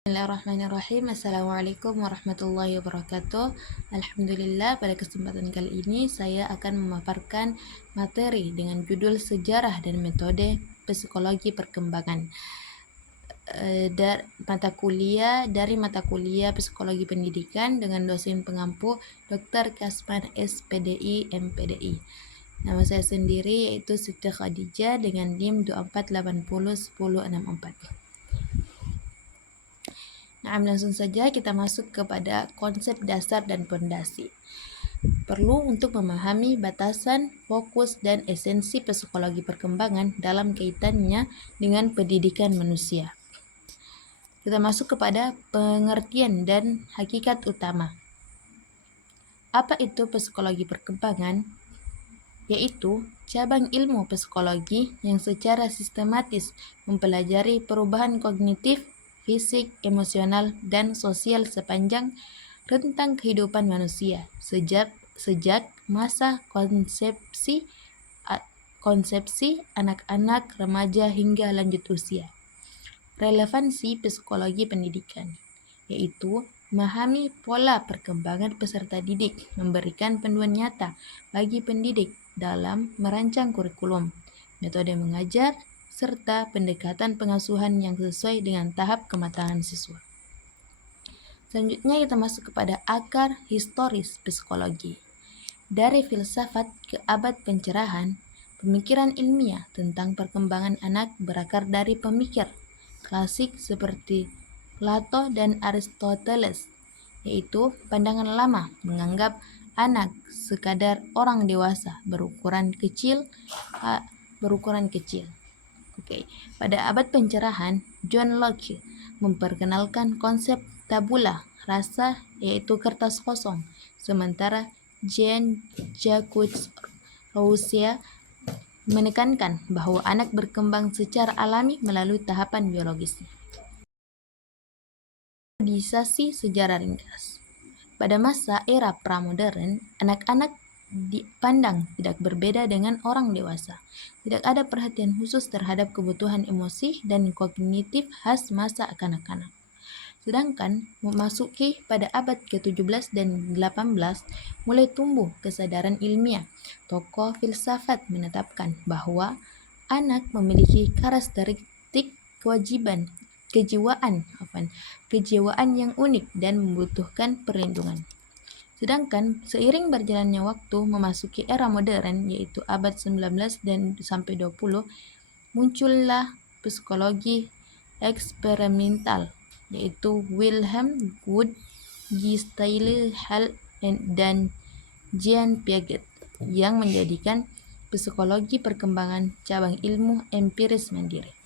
Bismillahirrahmanirrahim. Assalamualaikum warahmatullahi wabarakatuh. Alhamdulillah, pada kesempatan kali ini saya akan memaparkan materi dengan judul Sejarah dan Metode Psikologi Perkembangan dari mata kuliah Psikologi Pendidikan dengan dosen pengampu Dr. Kasman SPDI MPDI. Nama saya sendiri yaitu Siti Khadijah dengan NIM 24801064. Nah, langsung saja kita masuk kepada konsep dasar dan pondasi. Perlu untuk memahami batasan, fokus, dan esensi psikologi perkembangan dalam kaitannya dengan pendidikan manusia. Kita masuk kepada pengertian dan hakikat utama. Apa itu psikologi perkembangan? Yaitu cabang ilmu psikologi yang secara sistematis mempelajari perubahan kognitif, fisik, emosional, dan sosial sepanjang rentang kehidupan manusia sejak masa konsepsi anak-anak, remaja hingga lanjut usia. Relevansi psikologi pendidikan yaitu memahami pola perkembangan peserta didik, memberikan panduan nyata bagi pendidik dalam merancang kurikulum, metode mengajar, serta pendekatan pengasuhan yang sesuai dengan tahap kematangan siswa. Selanjutnya kita masuk kepada akar historis psikologi. Dari filsafat ke abad pencerahan, pemikiran ilmiah tentang perkembangan anak berakar dari pemikir klasik seperti Plato dan Aristoteles, yaitu pandangan lama menganggap anak sekadar orang dewasa berukuran kecil. Pada abad pencerahan, John Locke memperkenalkan konsep tabula rasa, yaitu kertas kosong, sementara Jean-Jacques Rousseau menekankan bahwa anak berkembang secara alami melalui tahapan biologisnya. Periodisasi sejarah ringkas. Pada masa era pramodern, anak-anak dipandang tidak berbeda dengan orang dewasa. Tidak ada perhatian khusus terhadap kebutuhan emosi dan kognitif khas masa kanak-kanak. Sedangkan memasuki pada abad ke-17 dan 18 mulai tumbuh kesadaran ilmiah. Tokoh filsafat menetapkan bahwa anak memiliki karakteristik kejiwaan yang unik dan membutuhkan perlindungan. Sedangkan seiring berjalannya waktu memasuki era modern yaitu abad 19 dan sampai 20, muncullah psikologi eksperimental yaitu Wilhelm Wundt, Gestalt dan Jean Piaget yang menjadikan psikologi perkembangan cabang ilmu empiris mandiri.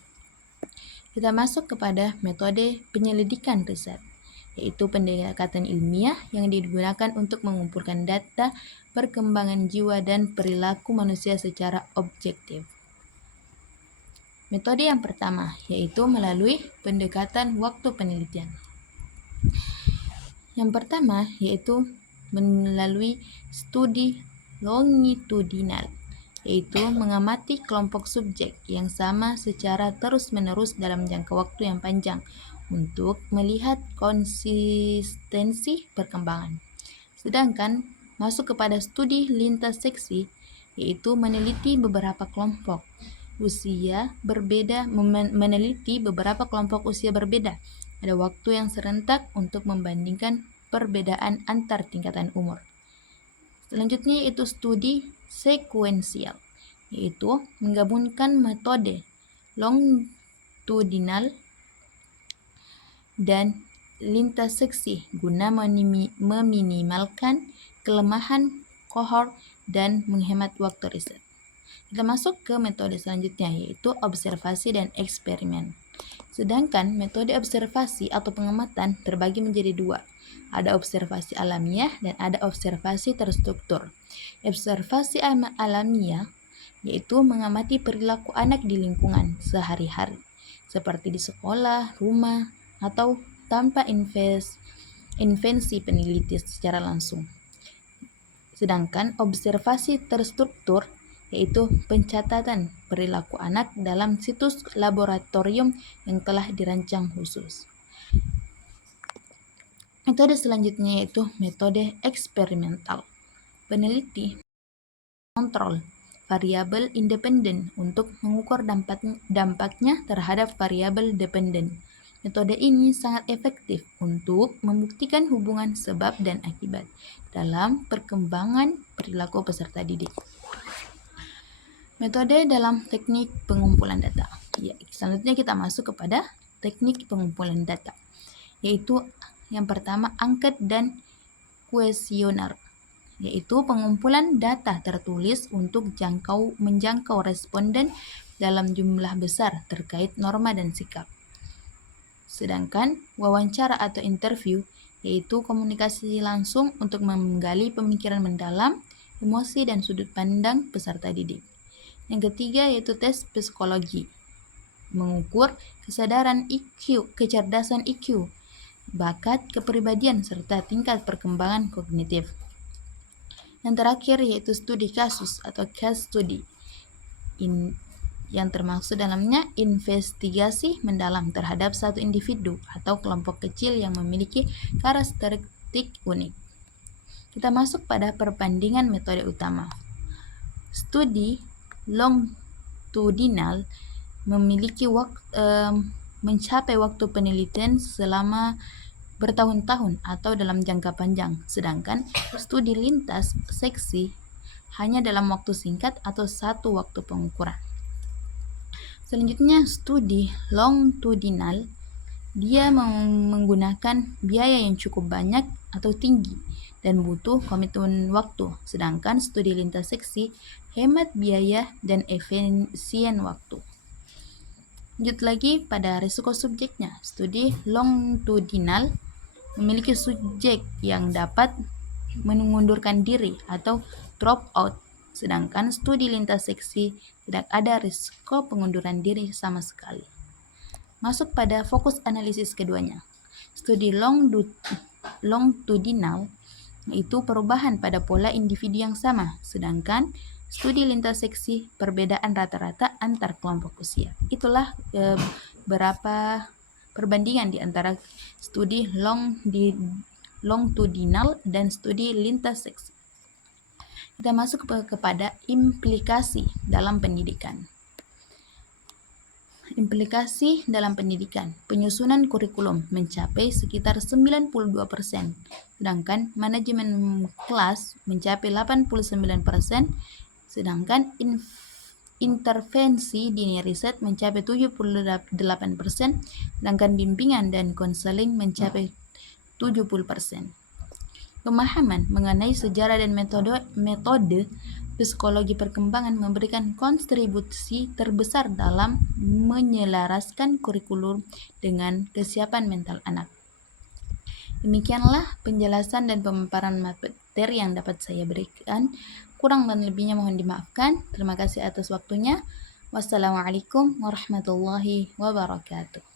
Kita masuk kepada metode penyelidikan riset, yaitu pendekatan ilmiah yang digunakan untuk mengumpulkan data perkembangan jiwa dan perilaku manusia secara objektif. Metode yang pertama yaitu melalui pendekatan waktu penelitian. Yang pertama yaitu melalui studi longitudinal, yaitu mengamati kelompok subjek yang sama secara terus-menerus dalam jangka waktu yang panjang untuk melihat konsistensi perkembangan. Sedangkan masuk kepada studi lintas seksi, yaitu meneliti beberapa kelompok usia berbeda pada waktu yang serentak untuk membandingkan perbedaan antar tingkatan umur. Selanjutnya itu studi sekuensial, yaitu menggabungkan metode longitudinal dan lintas seksi guna meminimalkan kelemahan kohort dan menghemat waktu riset. Kita masuk ke metode selanjutnya yaitu observasi dan eksperimen. Sedangkan metode observasi atau pengamatan terbagi menjadi dua. Ada observasi alamiah dan ada observasi terstruktur. Observasi alamiah yaitu mengamati perilaku anak di lingkungan sehari-hari, seperti di sekolah, rumah, atau tanpa intervensi peneliti secara langsung. Sedangkan observasi terstruktur yaitu pencatatan perilaku anak dalam situs laboratorium yang telah dirancang khusus. Metode selanjutnya yaitu metode eksperimental. Peneliti kontrol variabel independen untuk mengukur dampaknya terhadap variabel dependen. Metode ini sangat efektif untuk membuktikan hubungan sebab dan akibat dalam perkembangan perilaku peserta didik. Metode dalam teknik pengumpulan data. Ya, selanjutnya kita masuk kepada teknik pengumpulan data, yaitu yang pertama angket dan kuesioner, yaitu pengumpulan data tertulis untuk menjangkau responden dalam jumlah besar terkait norma dan sikap. Sedangkan wawancara atau interview yaitu komunikasi langsung untuk menggali pemikiran mendalam, emosi, dan sudut pandang peserta didik. Yang ketiga yaitu tes psikologi, mengukur kesadaran IQ, kecerdasan IQ, bakat, kepribadian, serta tingkat perkembangan kognitif. Yang terakhir yaitu studi kasus atau case study, yang termaksud dalamnya investigasi mendalam terhadap satu individu atau kelompok kecil yang memiliki karakteristik unik. Kita masuk pada perbandingan metode utama. Studi longitudinal memiliki mencapai waktu penelitian selama bertahun-tahun atau dalam jangka panjang, sedangkan studi lintas seksi hanya dalam waktu singkat atau satu waktu pengukuran. Selanjutnya, studi longitudinal dia menggunakan biaya yang cukup banyak atau tinggi dan butuh komitmen waktu, sedangkan studi lintas seksi hemat biaya dan efisien waktu. Lanjut lagi pada risiko subjeknya. Studi longitudinal memiliki subjek yang dapat mengundurkan diri atau drop out, sedangkan studi lintas seksi tidak ada risiko pengunduran diri sama sekali. Masuk pada fokus analisis keduanya. Studi longitudinal itu perubahan pada pola individu yang sama, sedangkan studi lintas seksi perbedaan rata-rata antar kelompok usia. Itulah beberapa perbandingan di antara studi longitudinal dan studi lintas seksi. Kita masuk kepada implikasi dalam pendidikan. Implikasi dalam pendidikan, penyusunan kurikulum mencapai sekitar 92%, sedangkan manajemen kelas mencapai 89%, sedangkan intervensi dini riset mencapai 78%, sedangkan bimbingan dan konseling mencapai 70%. Pemahaman mengenai sejarah dan metode psikologi perkembangan memberikan kontribusi terbesar dalam menyelaraskan kurikulum dengan kesiapan mental anak. Demikianlah penjelasan dan pemaparan materi yang dapat saya berikan. Kurang dan lebihnya mohon dimaafkan. Terima kasih atas waktunya. Wassalamualaikum warahmatullahi wabarakatuh.